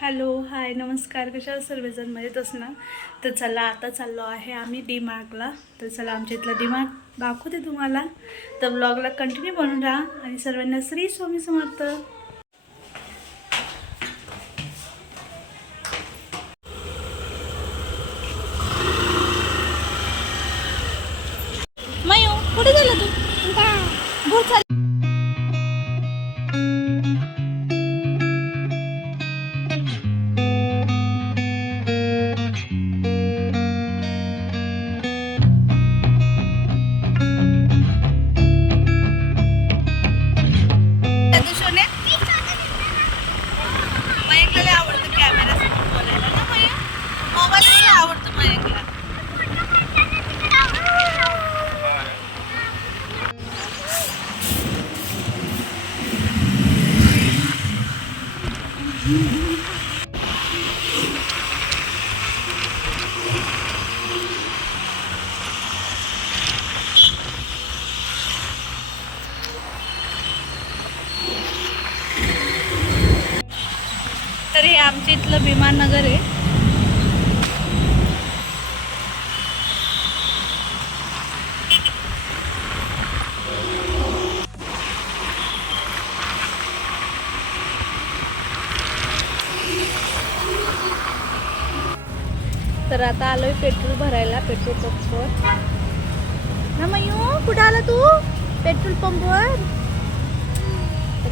Hello hi नमस्कार. कशा सर्वजण मजेतच ना? तर चला आता चाललो आहे आम्ही डीमार्कला तर चला आमच्या इथला डीमार्क दाखवते तुम्हाला. तर ब्लॉगला कंटिन्यू बनून राहा. आणि सर्वांना श्री स्वामी समर्थ. तर हे आमच्या इथलं भीमानगर आहे. तर आता आलोय पेट्रोल भरायला पेट्रोल पंपवर. ना मयू कुठं आला तू? पेट्रोल पंपवर?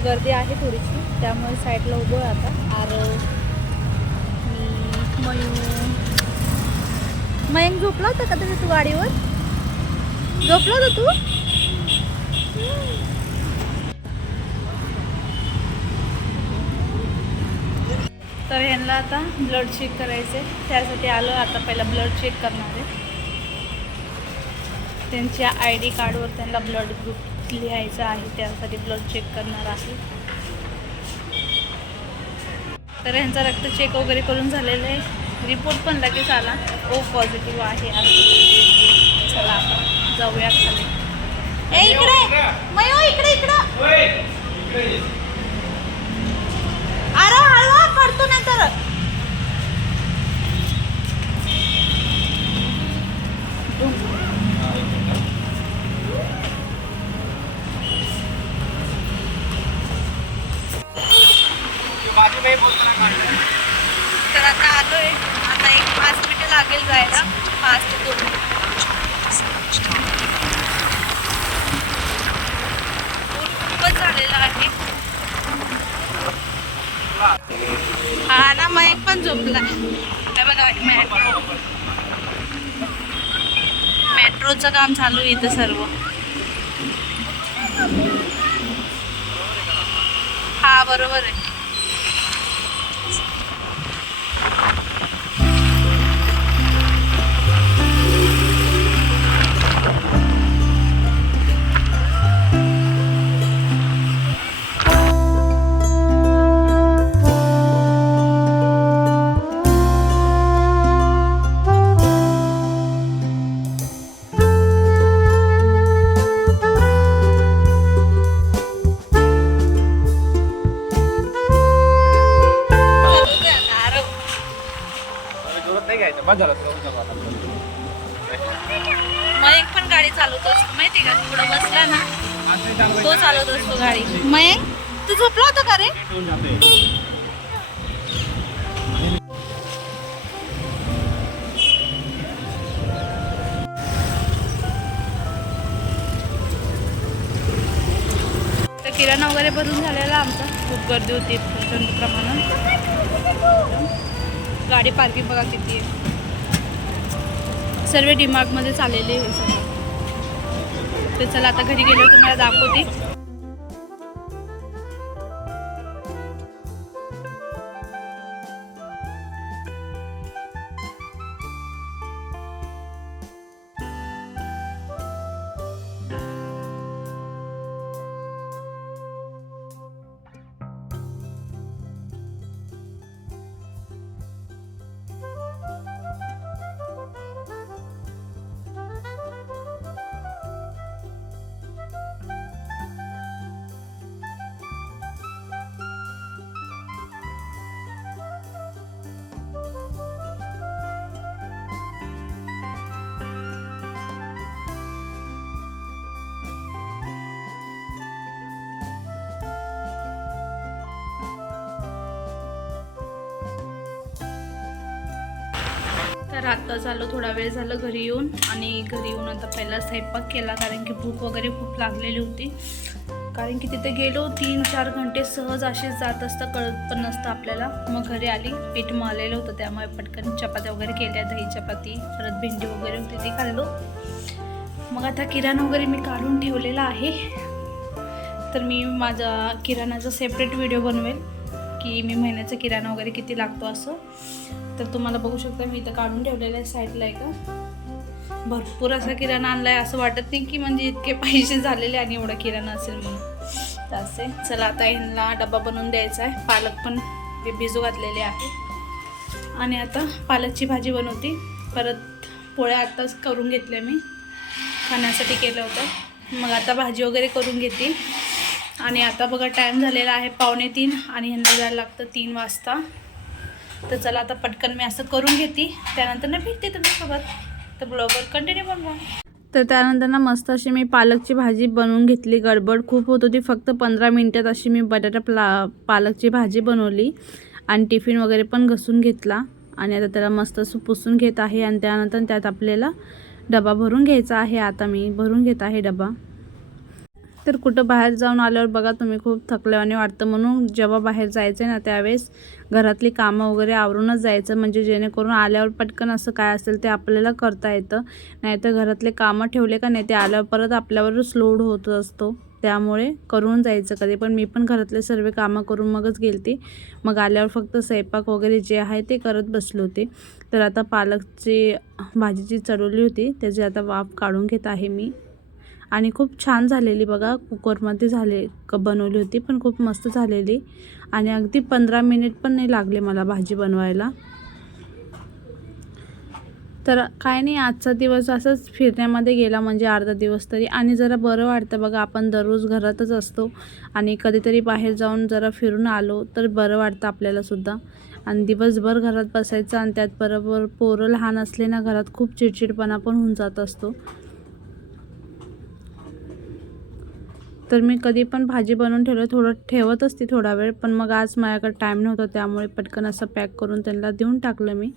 गर्दी आहे थोडीशी त्यामुळे साईडला उभं आता. आरव मी मयूर मयंक झोपला होता का तुम्ही तू गाडीवर? झोपला होता तू? तर ह्यांना आता ब्लड चेक करायचे त्यासाठी आलो आता पहिला ब्लड चेक करणार आहे. त्यांच्या आय डी कार्डवर त्यांना ब्लड ग्रुप लिहायचं आहे त्यासाठी ब्लड चेक करणार आहे. तर यांचा रक्त चेक वगैरे करून झालेलं आहे. रिपोर्ट पण लगेच आला. ओ पॉझिटिव्ह आहे. असं चला आता जाऊया खाली. ए इकडे! मयो इकडे इकडं! अरे तर आता आलोय. आता एक पाच मिनिटं लागेल जायला. पाच ते दोन ऊन खूपच झालेला आहे. हा ना मयक पण झोपला बघा मेट्रो मेट्रोचं काम चालू आहे इथं सर्व. हा बरोबर आहे. मयंक पण गाडी चालवत असतो माहिती का? पुढं बसला ना तो चालवत असतो गाडी. मयंक तू झोपला होता का रे? तर किराणा वगैरे भरून झालेला आमचा. खूप गर्दी होती प्रचंड प्रमाणात. गाडी पार्किंग बघा किती आहे. सर्व डिमार्टमध्ये चाललेले हे सगळं तर चला आता घरी गेलो तुम्हाला दाखवते. तर आत्ता झालं थोडा वेळ झालं घरी येऊन आणि घरी येऊन आता पहिला स्वयंपाक केला कारण की भूक वगैरे खूप लागलेली होती. कारण की तिथे गेलो तीन चार घंटे सहज असेच जात असतं कळत पण नसतं आपल्याला. मग घरी आली पीठ मारलेलं होतं त्यामुळे पटकन चपात्या वगैरे केल्या दही चपाती परत भेंडी वगैरे होती ती खाल्लो. मग आता किराणा वगैरे मी काढून ठेवलेला आहे. तर मी माझा किराणाचा सेपरेट व्हिडिओ बनवेल. की मी महिन्याचा किराणा वगैरे किती लागतो असं तर तुम्हाला बघू शकता मी इथं काढून ठेवलेलं आहे साईडला आहे का भरपूर असा किराणा आणला आहे असं वाटत नाही की म्हणजे इतके पैसे झालेले आणि एवढा किराणा असेल म्हणून. तर असे चला आता ह्यांना डबा बनवून द्यायचा आहे. पालक पण ते भिजू घातलेले आहे. आणि आता पालकची भाजी बनवते. परत पोळ्या आत्ताच करून घेतल्या मी. खाण्यासाठी केलं होतं. मग आता भाजी वगैरे करून घेते. आणि आता बघा टाईम झालेला आहे पावणे तीन आणि ह्यांना जायला लागतं तीन वाजता. तर चला आता पटकन मी असं करून घेते. त्यानंतर ना भेटते तुमच्यासोबत. तर ब्लॉगवर कंटिन्यू बनवा. तर त्यानंतर ना मस्त अशी मी पालकची भाजी बनवून घेतली. गडबड खूप होत होती. फक्त पंधरा मिनटात अशी मी बटाटा प्ला पालकची भाजी बनवली. आणि टिफिन वगैरे पण घसून घेतला. आणि आता त्याला मस्त असं पुसून घेत आहे. आणि त्यानंतर त्यात आपल्याला डबा भरून घ्यायचा आहे. आता मी भरून घेत आहे डबा. तर कुठं बाहेर जाऊन आल्यावर बघा तुम्ही खूप थकल्याने वाटतं. म्हणून जेव्हा बाहेर जायचं आहे ना त्यावेळेस घरातली कामं वगैरे आवरूनच जायचं. म्हणजे जेणेकरून आल्यावर पटकन असं काय असेल ते आपल्याला करता येतं. नाहीतर घरातले कामं ठेवले का नाही ते आल्यावर परत आपल्यावरच लोड होत असतो. त्यामुळे करून जायचं कधी. पण मी पण घरातले सर्व कामं करून मगच गेलते. मग आल्यावर फक्त स्वयंपाक वगैरे जे आहे ते करत बसले होते. तर आता पालकची भाजीची चढवली होती. त्याची आता वाफ काढून घेत आहे मी. आणि खूप छान झालेली बघा कुकरमध्ये झाले क बनवली होती पण खूप मस्त झालेली. आणि अगदी पंधरा मिनिट पण नाही लागले मला भाजी बनवायला. तर काय नाही आजचा दिवस असंच फिरण्यामध्ये गेला म्हणजे अर्धा दिवस तरी. आणि जरा बरं वाटतं बघा आपण दररोज घरातच असतो. आणि कधीतरी बाहेर जाऊन जरा फिरून आलो तर बरं वाटतं आपल्यालासुद्धा आणि दिवसभर घरात बसायचं आणि त्यात बरोबर पोरं लहान असले ना घरात खूप चिडचिडपणा पण होऊन जात असतो. तर मी कधी पण भाजी बनवून ठेवलं थोडं ठेवत असते थोडा वेळ पण मग आज माझ्याकडे टाईम नव्हता त्यामुळे पटकन असं पॅक करून त्यांना देऊन टाकलं मी.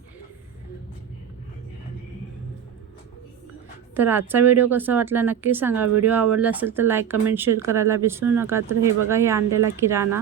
तर आजचा व्हिडिओ कसा वाटला नक्की सांगा. व्हिडिओ आवडला असेल तर लाईक कमेंट शेअर करायला विसरू नका. तर हे बघा हे आणलेला किराणा.